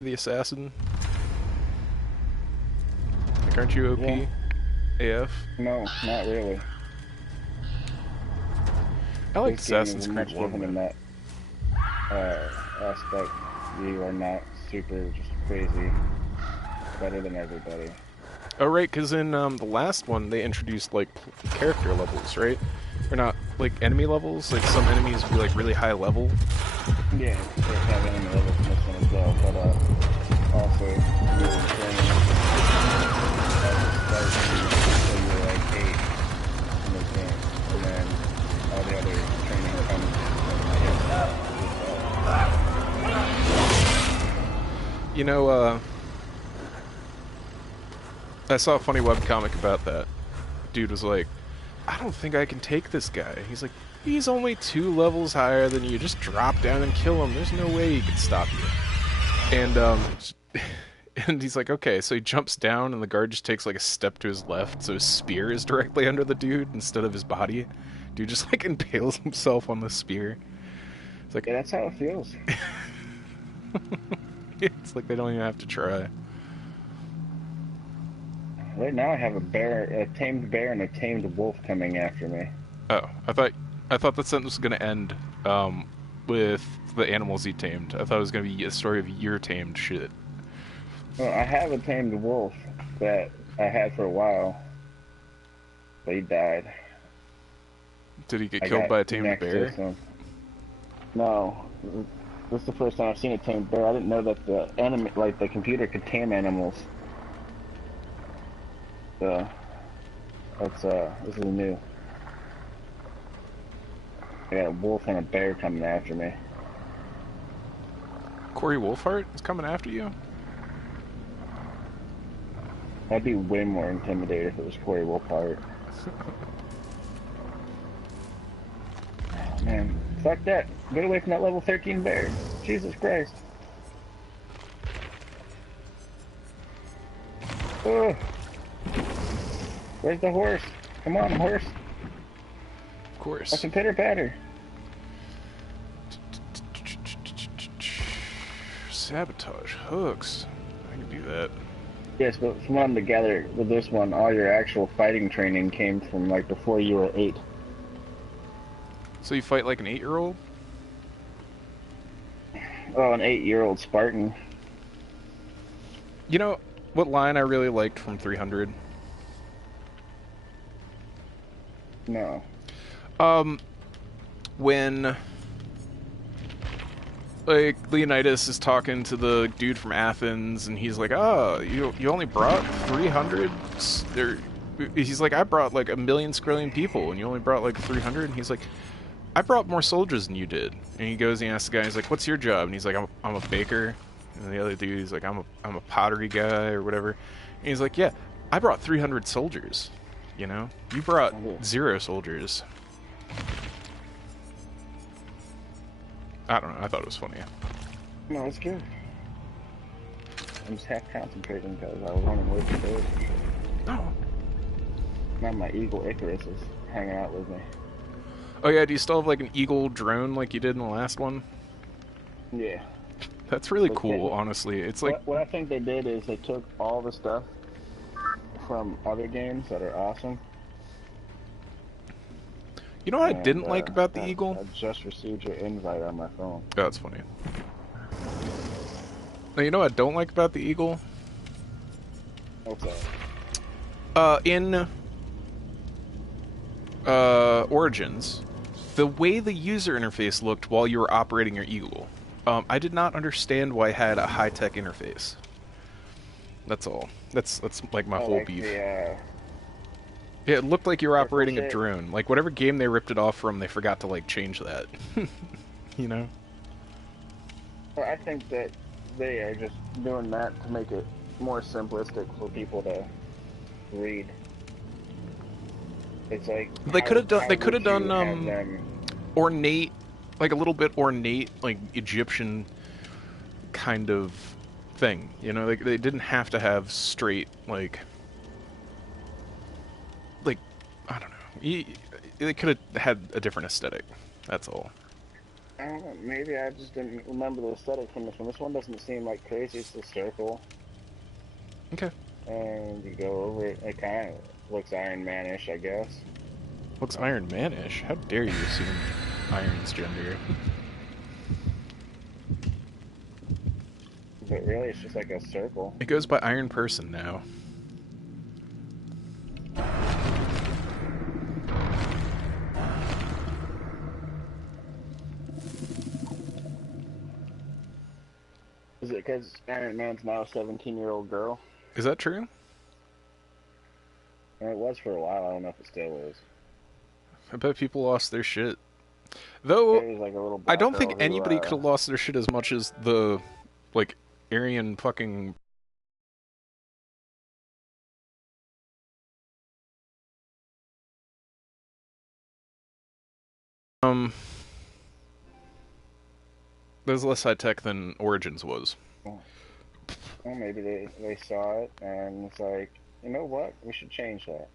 the assassin? Like, aren't you Yeah, OP? AF? no, not really. I liked This game Assassin's is Creed much 1, different in man. that aspect. You are not super just crazy better than everybody. Oh, right, because in the last one, they introduced, like, character levels, right? Or not, like, enemy levels? Like, some enemies would be, like, really high level. Yeah, they have enemy levels in this one as well, but also you were trained at the start until you were like 8 in this game, and then all the other training comes when you You know, I saw a funny webcomic about that. Dude was like, I don't think I can take this guy. He's like, he's only 2 levels higher than you. Just drop down and kill him. There's no way he can stop you. And, and he's like, okay, so he jumps down and the guard just takes like a step to his left, so his spear is directly under the dude instead of his body. Dude just like impales himself on the spear. It's like, Yeah, that's how it feels. it's like they don't even have to try. Right now I have a tamed bear and a tamed wolf coming after me. Oh, I thought that sentence was gonna end with the animals he tamed. I thought it was gonna be a story of your tamed shit. Well, I have a tamed wolf that I had for a while, but he died. Did he get I killed got by a tamed next to bear? some. No, this is the first time I've seen a tamed bear. I didn't know that the computer could tame animals. So this is new. I got a wolf and a bear coming after me. Corey Wolfhart is coming after you? I'd be way more intimidated if it was Corey Wolfhart. Oh, man, fuck that. Get away from that level 13 bear. Jesus Christ. Ugh. Where's the horse? Come on, horse. Of I course. can pitter patter. Sabotage hooks. I can do that. Yes, but from what I'm to gather with this one, all your actual fighting training came from like before you were 8. So you fight like an 8-year-old? Oh, an 8-year-old Spartan. You know what line I really liked from 300? No. When like Leonidas is talking to the dude from Athens, and he's like, "Oh, you only brought 300." There, he's like, "I brought like 1,000,000 Skrillion people, and you only brought like 300." And he's like, "I brought more soldiers than you did." And he goes and he asks the guy, he's like, "What's your job?" And he's like, I'm a baker." And the other dude, he's like, I'm a pottery guy or whatever." And he's like, "Yeah, I brought 300 soldiers. You know, you brought Okay. 0 soldiers." I don't know. I thought it was funny. No, it's good. I'm just half concentrating because I was running away from birds. Oh. Now my eagle Icarus is hanging out with me. Oh yeah, do you still have like an eagle drone like you did in the last one? Yeah. That's really But cool, honestly. It's like, what I think they did is they took all the stuff from other games that are awesome. you know what I And didn't like about the God, eagle? I just received your invite on my phone. Oh, that's funny. Now, you know what I don't like about the eagle? What's up? In Origins, the way the user interface looked while you were operating your eagle, I did not understand why it had a high-tech interface. That's all. That's like my Oh, whole like beef. the Yeah, it looked like you were purple operating a shit? drone. Like, whatever game they ripped it off from, they forgot to, like, change that. You know? Well, I think that they are just doing that to make it more simplistic for people to read. It's like They could have done. how They could would have you done have them? ornate, like a little bit ornate, like Egyptian kind of thing. You know, they didn't have to have straight I don't know. They could have had a different aesthetic. That's all. I don't know, maybe I just didn't remember the aesthetic from this one. This one doesn't seem like crazy. It's a circle, Okay. and you go over it. It kind of looks Iron Man-ish, I guess. Looks Iron Man-ish. How dare you assume Iron's gender? But really, it's just like a circle. It goes by Iron Person now. Is it because Iron Man's now a 17-year-old girl? Is that true? And it was for a while. I don't know if it still is. I bet people lost their shit. Though, There was like a little I black don't girl think who, anybody could have lost their shit as much as the, like, Aryan fucking... There's less high-tech than Origins was. well, maybe they saw it and it's like, you know what? We should change that.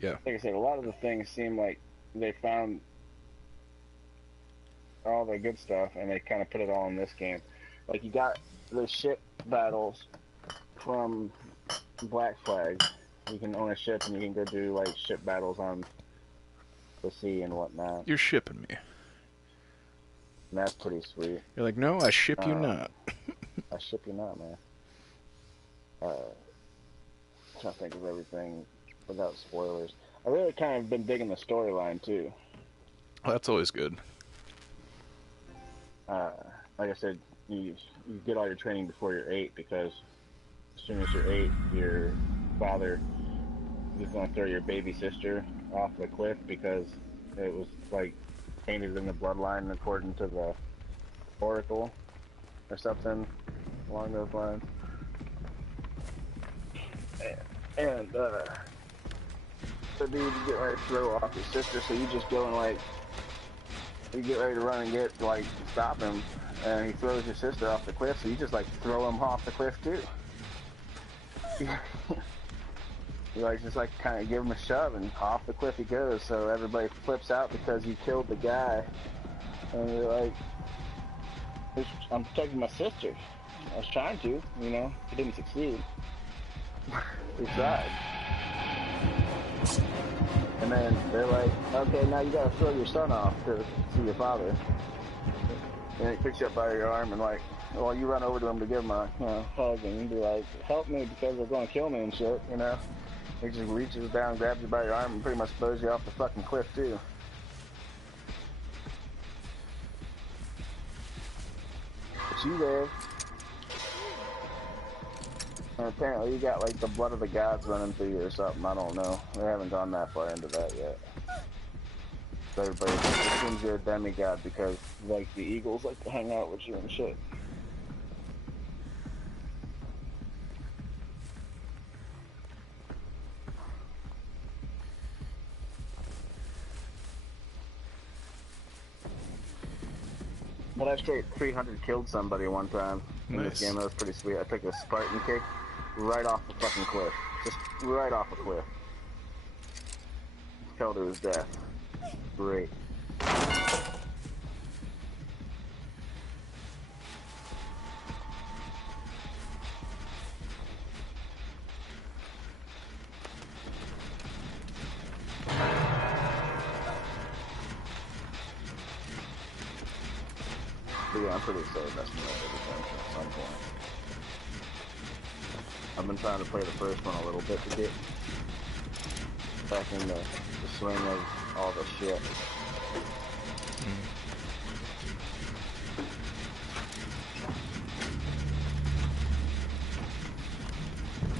Yeah. Like I said, a lot of the things seem like they found all the good stuff and they kind of put it all in this game. Like you got the ship battles from Black Flag. You can own a ship and you can go do like ship battles on the sea and whatnot. You're shipping me. And that's pretty sweet. You're like, no, I ship you not. I ship you not, man. I'm trying to think of everything without spoilers. I really kind of been digging the storyline too. Well, that's always good. Like I said, you get all your training before you're 8 because as soon as you're 8, your father is going to throw your baby sister off the cliff because it was like painted in the bloodline according to the oracle or something along those lines. And so dude, you get ready to throw off your sister, so you just go and like, you get ready to run and get like stop him, and he throws your sister off the cliff, so you just like throw him off the cliff too. You like just like kind of give him a shove, and off the cliff he goes. So everybody flips out because you killed the guy, and you're like, I'm protecting my sister. I was trying to, you know, he didn't succeed. He tried. And then they're like, okay, now you gotta throw your son off to see your father. And he picks you up by your arm and like, well, you run over to him to give him a hug and you be like, help me because they're gonna kill me and shit, you know? He just reaches down, grabs you by your arm and pretty much throws you off the fucking cliff too. But you live. And apparently you got like the blood of the gods running through you or something, I don't know. We haven't gone that far into that yet. So everybody assumes you're a demigod because like the eagles like to hang out with you and shit. But I straight 300 killed somebody one time in this game. That was pretty sweet. I took a Spartan kick right off the fucking cliff. Just right off a cliff. Fell to his death. Great. But yeah, I'm pretty excited messing up everything at some point. I've been trying to play the first one a little bit to get back in the swing of all the shit.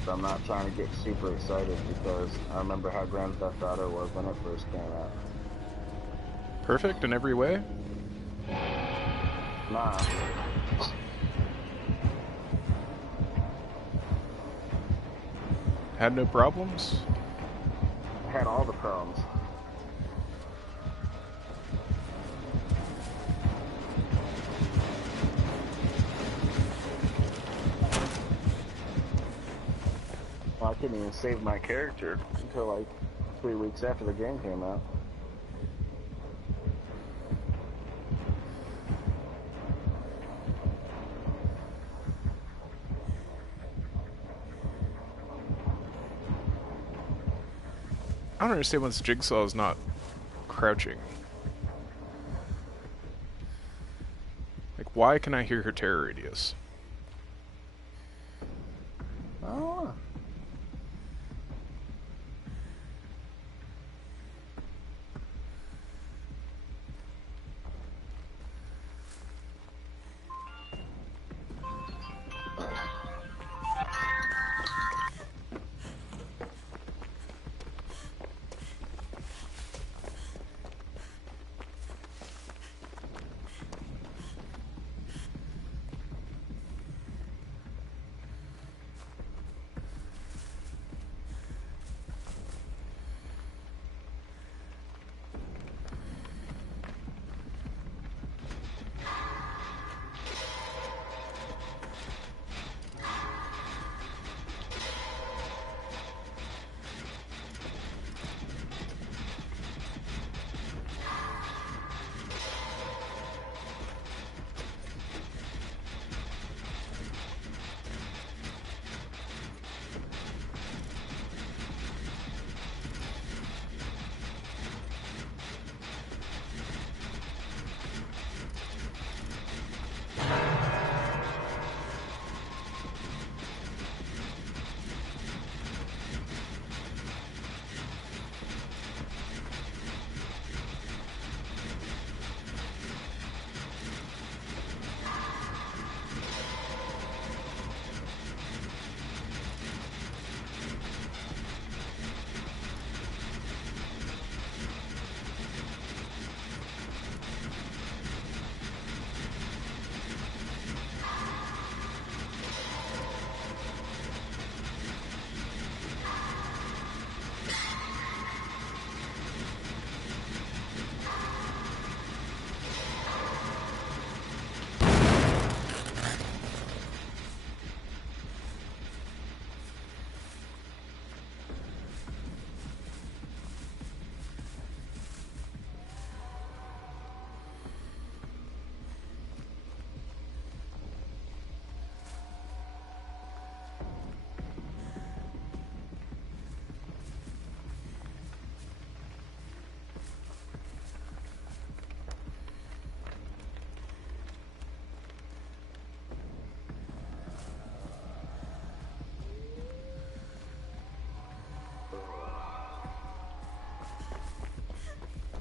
But I'm not trying to get super excited because I remember how Grand Theft Auto was when it first came out. Perfect in every way? Nah. Had no problems? Had all the problems. Well, I couldn't even save my character until like 3 weeks after the game came out. I don't understand why this Jigsaw is not crouching. Like, why can I hear her terror radius? Oh.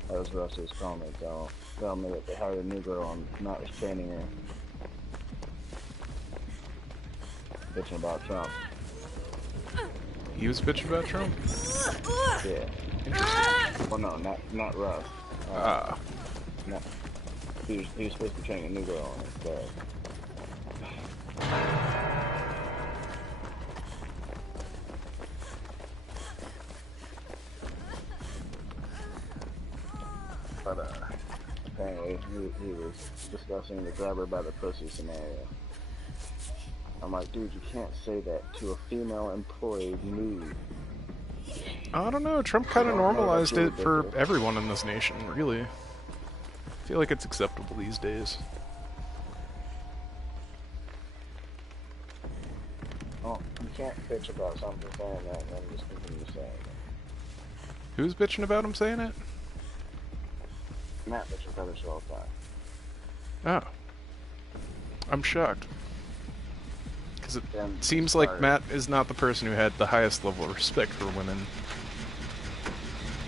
Those Russell's comments tell me that they hired a new girl and Matt was training her. Bitching about Trump. He was bitching about Trump? Yeah. Interesting. Well, no, not Russ. No. He was supposed to be training a new girl on it, but apparently he was discussing the grab her by the pussy scenario. I'm like, dude, you can't say that to a female employee nude. I don't know, Trump kind of normalized it for everyone in this nation, really. I feel like it's acceptable these days. Oh, you can't bitch about something saying that and then just continue saying it. Who's bitching about him saying it? Matt bitching about this all the time. Oh. I'm shocked. Because it seems like Matt is not the person who had the highest level of respect for women.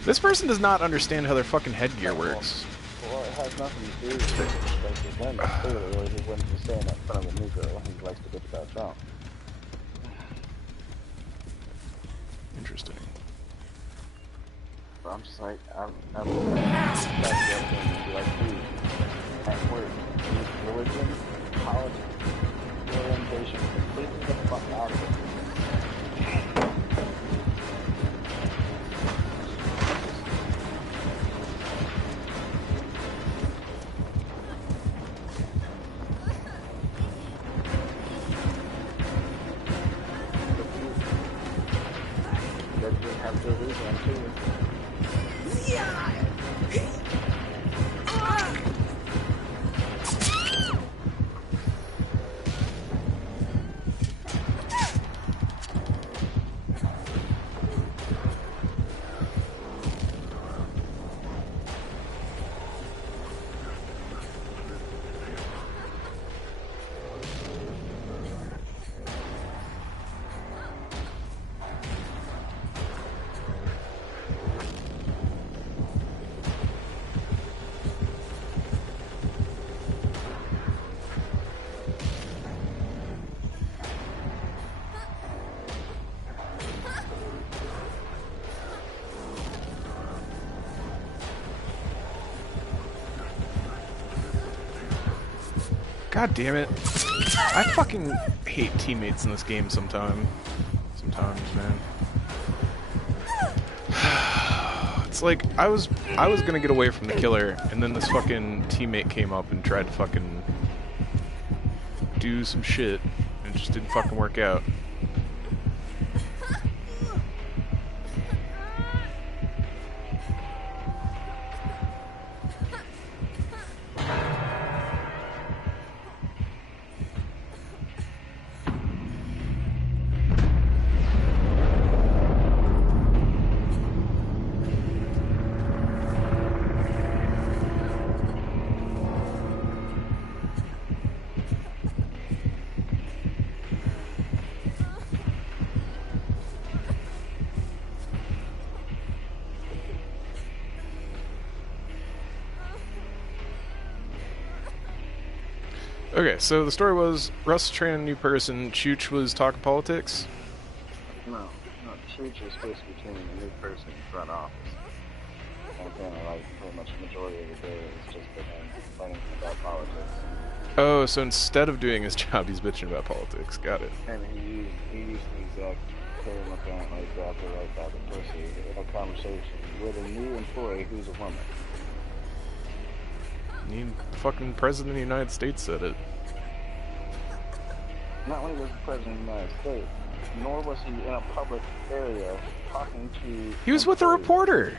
This person does not understand how their fucking headgear works. Well, it has nothing to do with respect for women. Clearly, he wouldn't be saying that in front of a new girl. He likes to bitch about Trump. Interesting. But I'm just like, I'm back there and be like, dude, at work, religion, politics, orientation, completely the fuck out of it. Have to lose one too. God damn it. I fucking hate teammates in this game sometimes, man. It's like, I was gonna get away from the killer, and then this fucking teammate came up and tried to fucking do some shit, and it just didn't fucking work out. Okay, so the story was Russ training a new person, Chooch was talking politics? No, Chooch is supposed to be training a new person in front office. And then, like, pretty much the majority of the day is just been complaining about politics. Oh, so instead of doing his job, he's bitching about politics. Got it. And he used the exact term apparently exactly like that in pussy in a conversation with a new employee who's a woman. The fucking president of the United States said it. Not only was the president of the United States, nor was he in a public area talking to... He was with a reporter!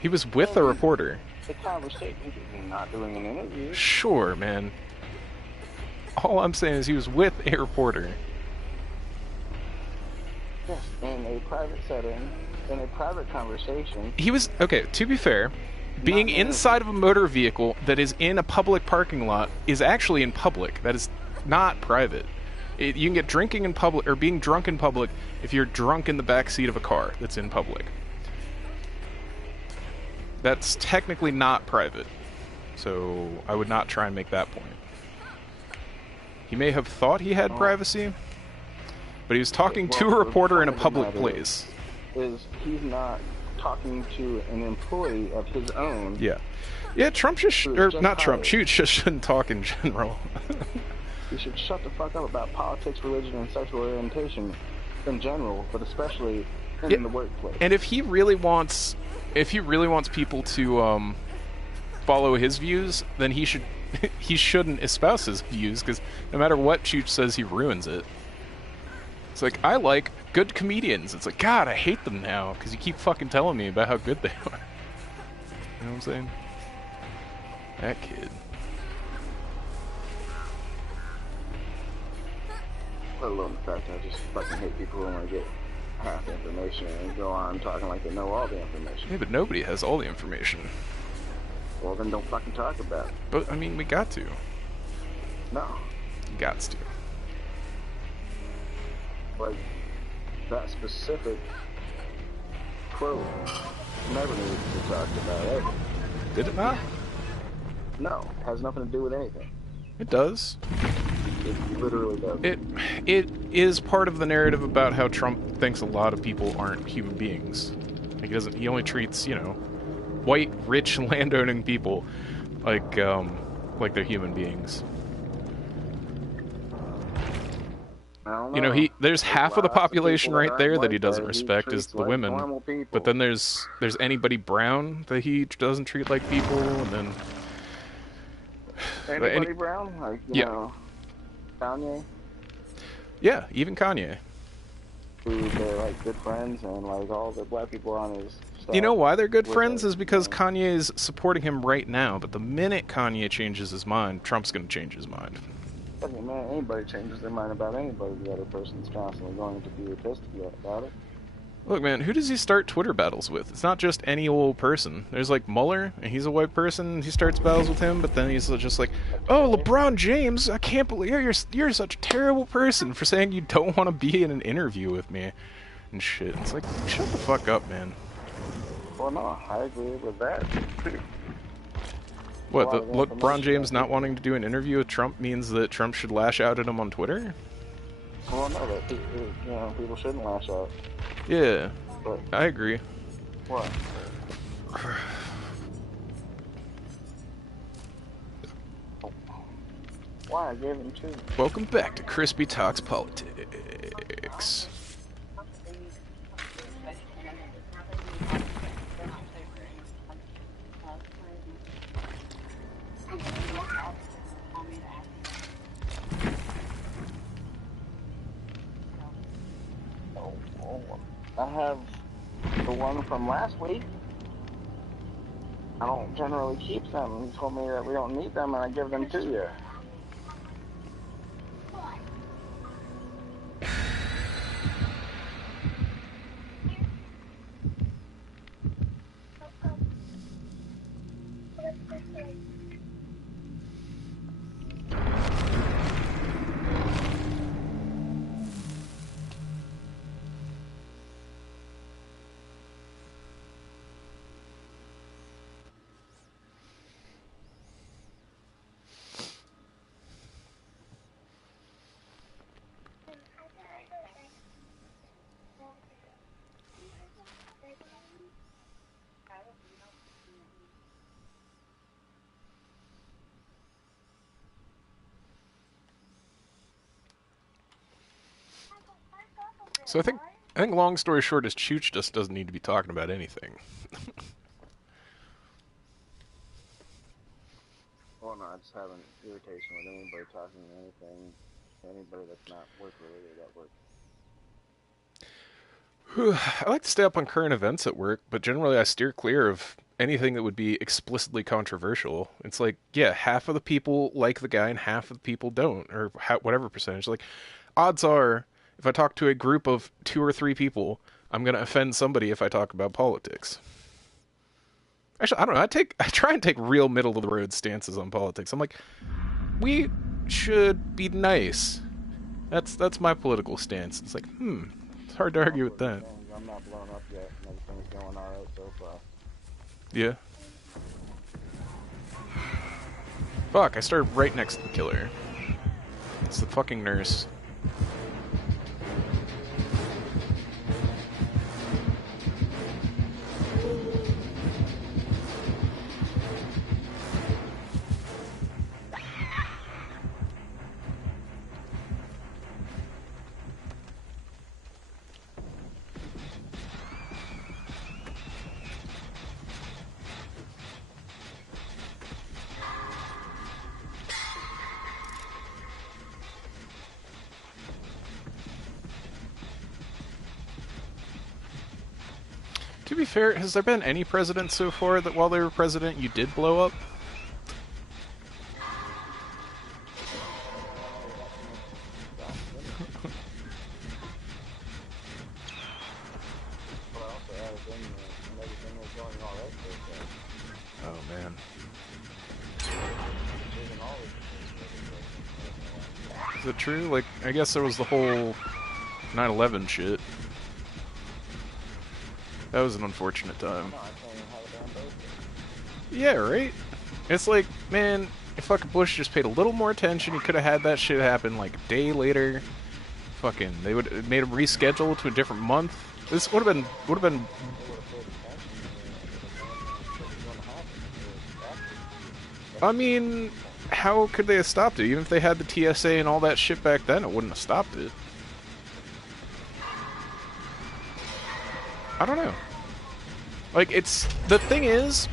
He was with a reporter. The conversation, not doing an interview. Sure, man. All I'm saying is he was with a reporter. Yes, in a private setting, in a private conversation. He was, okay, to be fair, being inside of a motor vehicle that is in a public parking lot is actually in public. That is not private. You can get drinking in public, or being drunk in public, if you're drunk in the back seat of a car that's in public. That's technically not private. So I would not try and make that point. He may have thought he had privacy, but he was talking to a reporter in a public place. He's not talking to an employee of his own. Yeah. Yeah, Trump just, or not Trump, Chooch just shouldn't talk in general. He should shut the fuck up about politics, religion, and sexual orientation in general, but especially in the workplace. And if he really wants people to follow his views, then he shouldn't espouse his views, because no matter what Chooch says, he ruins it. It's like, I like good comedians. It's like, God, I hate them now, because you keep fucking telling me about how good they are. You know what I'm saying? That kid. Let alone the fact that I just fucking hate people who want to get half the information and go on talking like they know all the information. Yeah, but nobody has all the information. Well, then don't fucking talk about it. But, I mean, we got to. No. Gots to. Like, that specific quote never needed to be talked about ever. Did it not? No, it has nothing to do with anything. It does. It literally does. It is part of the narrative about how Trump thinks a lot of people aren't human beings. Like, he only treats, white, rich, landowning people like they're human beings. I don't know. There's half of the population right there that he doesn't respect is the women. But then there's anybody brown that he doesn't treat like people, and then anybody brown, like you know, Kanye. Yeah, even Kanye. Who they're like good friends, and like all the black people on his stuff. You know why they're good friends is because Kanye is supporting him right now. But the minute Kanye changes his mind, Trump's going to change his mind. Doesn't matter. Anybody changes their mind about anybody, the other person's constantly going to be pissed about it. Look, man, who does he start Twitter battles with? It's not just any old person. There's like Mueller, and he's a white person. He starts battles with him, but then he's just like, "Oh, LeBron James, I can't believe you're such a terrible person for saying you don't want to be in an interview with me," and shit. It's like, shut the fuck up, man. Well, no, I agree with that. What, LeBron James not wanting to do an interview with Trump means that Trump should lash out at him on Twitter? Well, no, that people shouldn't lash out. Yeah, but I agree. What? Why? I gave him 2. Welcome back to Crispy Talks Politics. I have the one from last week. I don't generally keep them. He told me that we don't need them, and I give them to you. So I think long story short is Chooch just doesn't need to be talking about anything. Well, no, I just have an irritation with anybody talking anything, anybody that's not work related at work. I like to stay up on current events at work, but generally I steer clear of anything that would be explicitly controversial. It's like, yeah, half of the people like the guy and half of the people don't, or whatever percentage. Like, odds are, if I talk to a group of 2 or 3 people, I'm going to offend somebody if I talk about politics. Actually, I don't know. I try and take real middle of the road stances on politics. I'm like, we should be nice. That's my political stance. It's like, it's hard to argue with that. I'm not blown up yet, and everything's going alright so far. Yeah. Fuck, I started right next to the killer. It's the fucking nurse. To be fair, has there been any president so far that while they were president you did blow up? Oh man. Is it true? Like, I guess there was the whole 9/11 shit. That was an unfortunate time. Yeah, right? It's like, man, if fucking Bush just paid a little more attention, he could have had that shit happen like a day later. Fucking, they would have made him reschedule to a different month. This would have been. I mean, how could they have stopped it? Even if they had the TSA and all that shit back then, it wouldn't have stopped it. I don't know. Like, it's... The thing is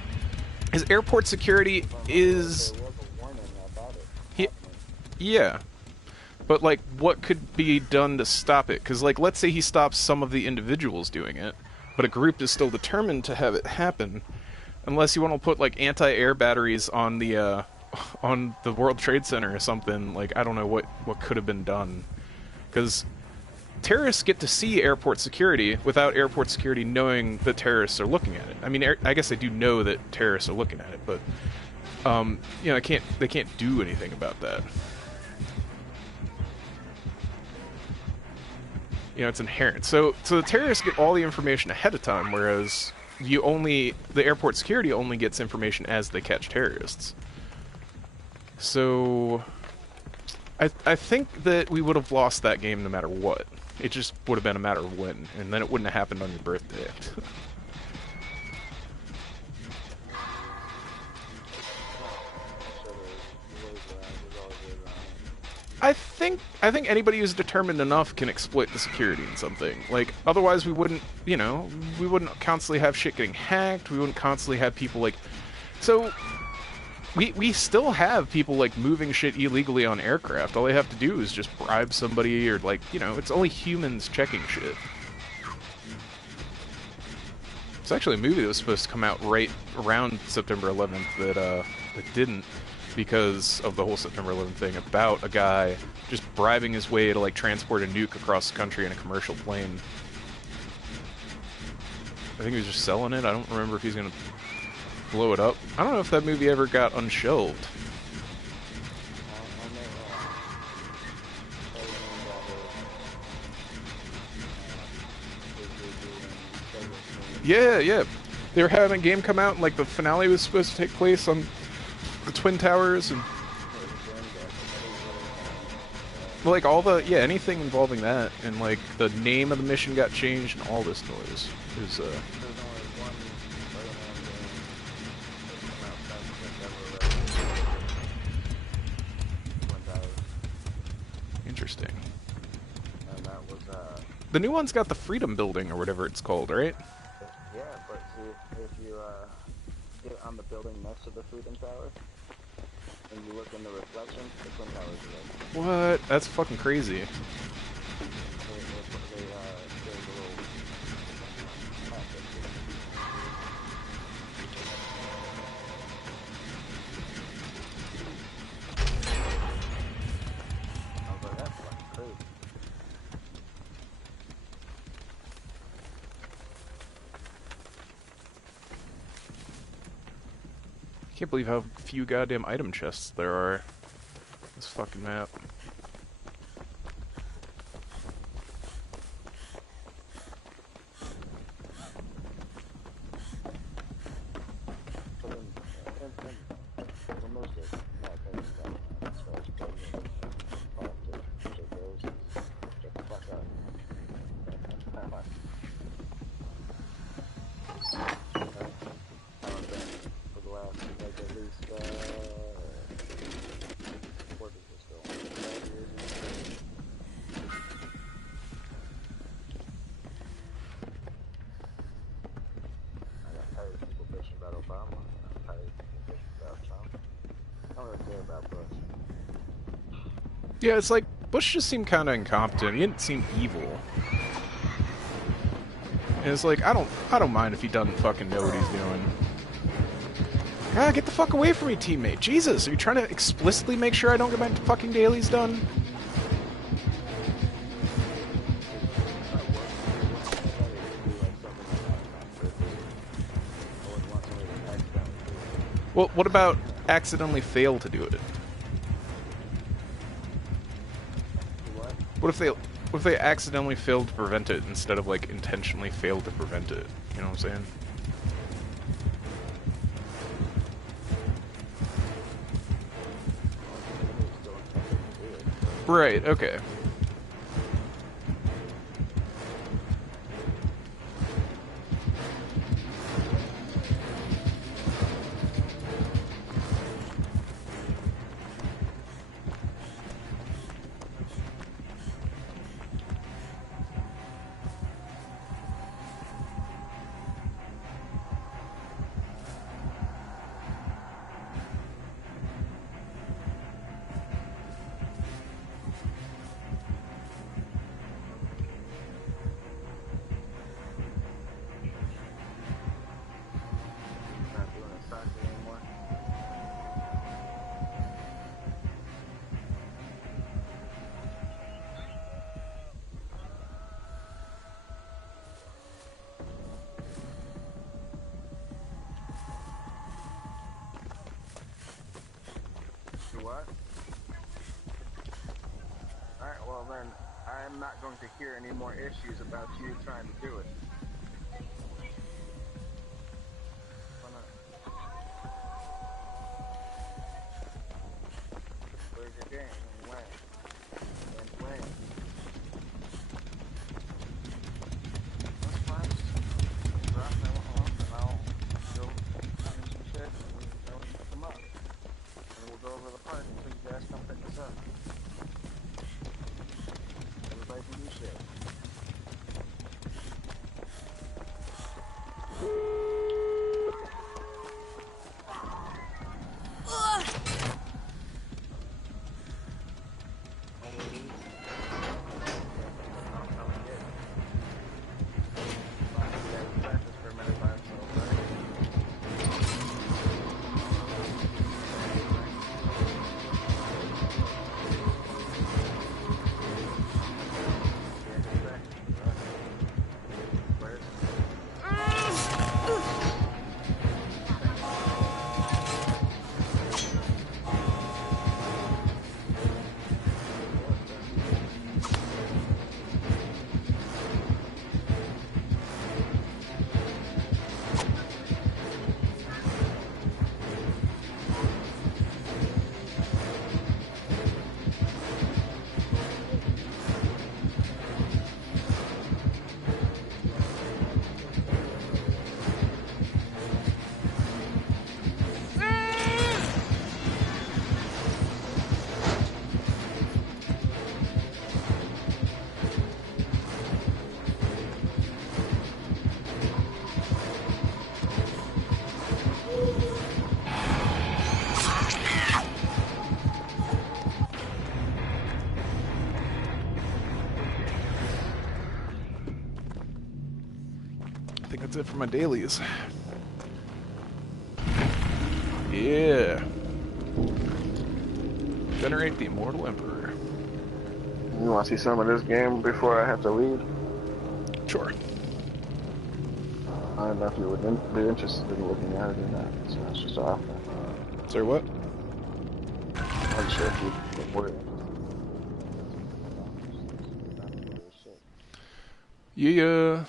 airport security is... Yeah. But, like, what could be done to stop it? Because, like, let's say he stops some of the individuals doing it, but a group is still determined to have it happen. Unless you want to put, like, anti-air batteries on the World Trade Center or something. Like, I don't know what could have been done. Because... terrorists get to see airport security without airport security knowing that terrorists are looking at it. I mean, I guess they do know that terrorists are looking at it, but you know, they can't do anything about that. You know, it's inherent. So the terrorists get all the information ahead of time, whereas the airport security only gets information as they catch terrorists. So I think that we would have lost that game no matter what. It just would have been a matter of when, and then it wouldn't have happened on your birthday. I think anybody who's determined enough can exploit the security in something. Like, otherwise we wouldn't, we wouldn't constantly have shit getting hacked. We wouldn't constantly have people like, so we still have people like moving shit illegally on aircraft. All they have to do is just bribe somebody or like, it's only humans checking shit. It's actually a movie that was supposed to come out right around September 11th that didn't, because of the whole September 11th thing, about a guy just bribing his way to like transport a nuke across the country in a commercial plane. I think he was just selling it. I don't remember if he's gonna blow it up. I don't know if that movie ever got unshelved. Yeah. They were having a game come out, and like the finale was supposed to take place on the Twin Towers, and like all the anything involving that, and like the name of the mission got changed, and all this noise. It was interesting. And that was the new one's got the Freedom Building or whatever it's called, right? yeah, but see, if you get on the building next to the Freedom Tower and you look in the reflection, the Twin Towers are there. What? That's fucking crazy. There's a little I was like, that's fucking crazy. I can't believe how few goddamn item chests there are. This fucking map. Yeah, it's like Bush just seemed kind of incompetent. He didn't seem evil. And it's like I don't mind if he doesn't fucking know what he's doing. Ah, get the fuck away from me, teammate. Jesus, are you trying to explicitly make sure I don't get my fucking dailies done? Well, what about accidentally fail to do it? What if they accidentally failed to prevent it instead of like intentionally failed to prevent it? You know what I'm saying? Right, okay. What? Alright, well then, I'm not going to hear any more issues about you trying to do it. Where's your game? And when? And when? That's fine. Drop them off and I'll go find some shit and go pick them up. And we'll go over the park until you guys come pick us up. That's it for my dailies. Yeah. Generate the Immortal Emperor. You want to see some of this game before I have to leave? Sure. I don't know if you would be interested in looking at it or not. So it's just off. Sorry, what? I'm not sure if you would. Yeah.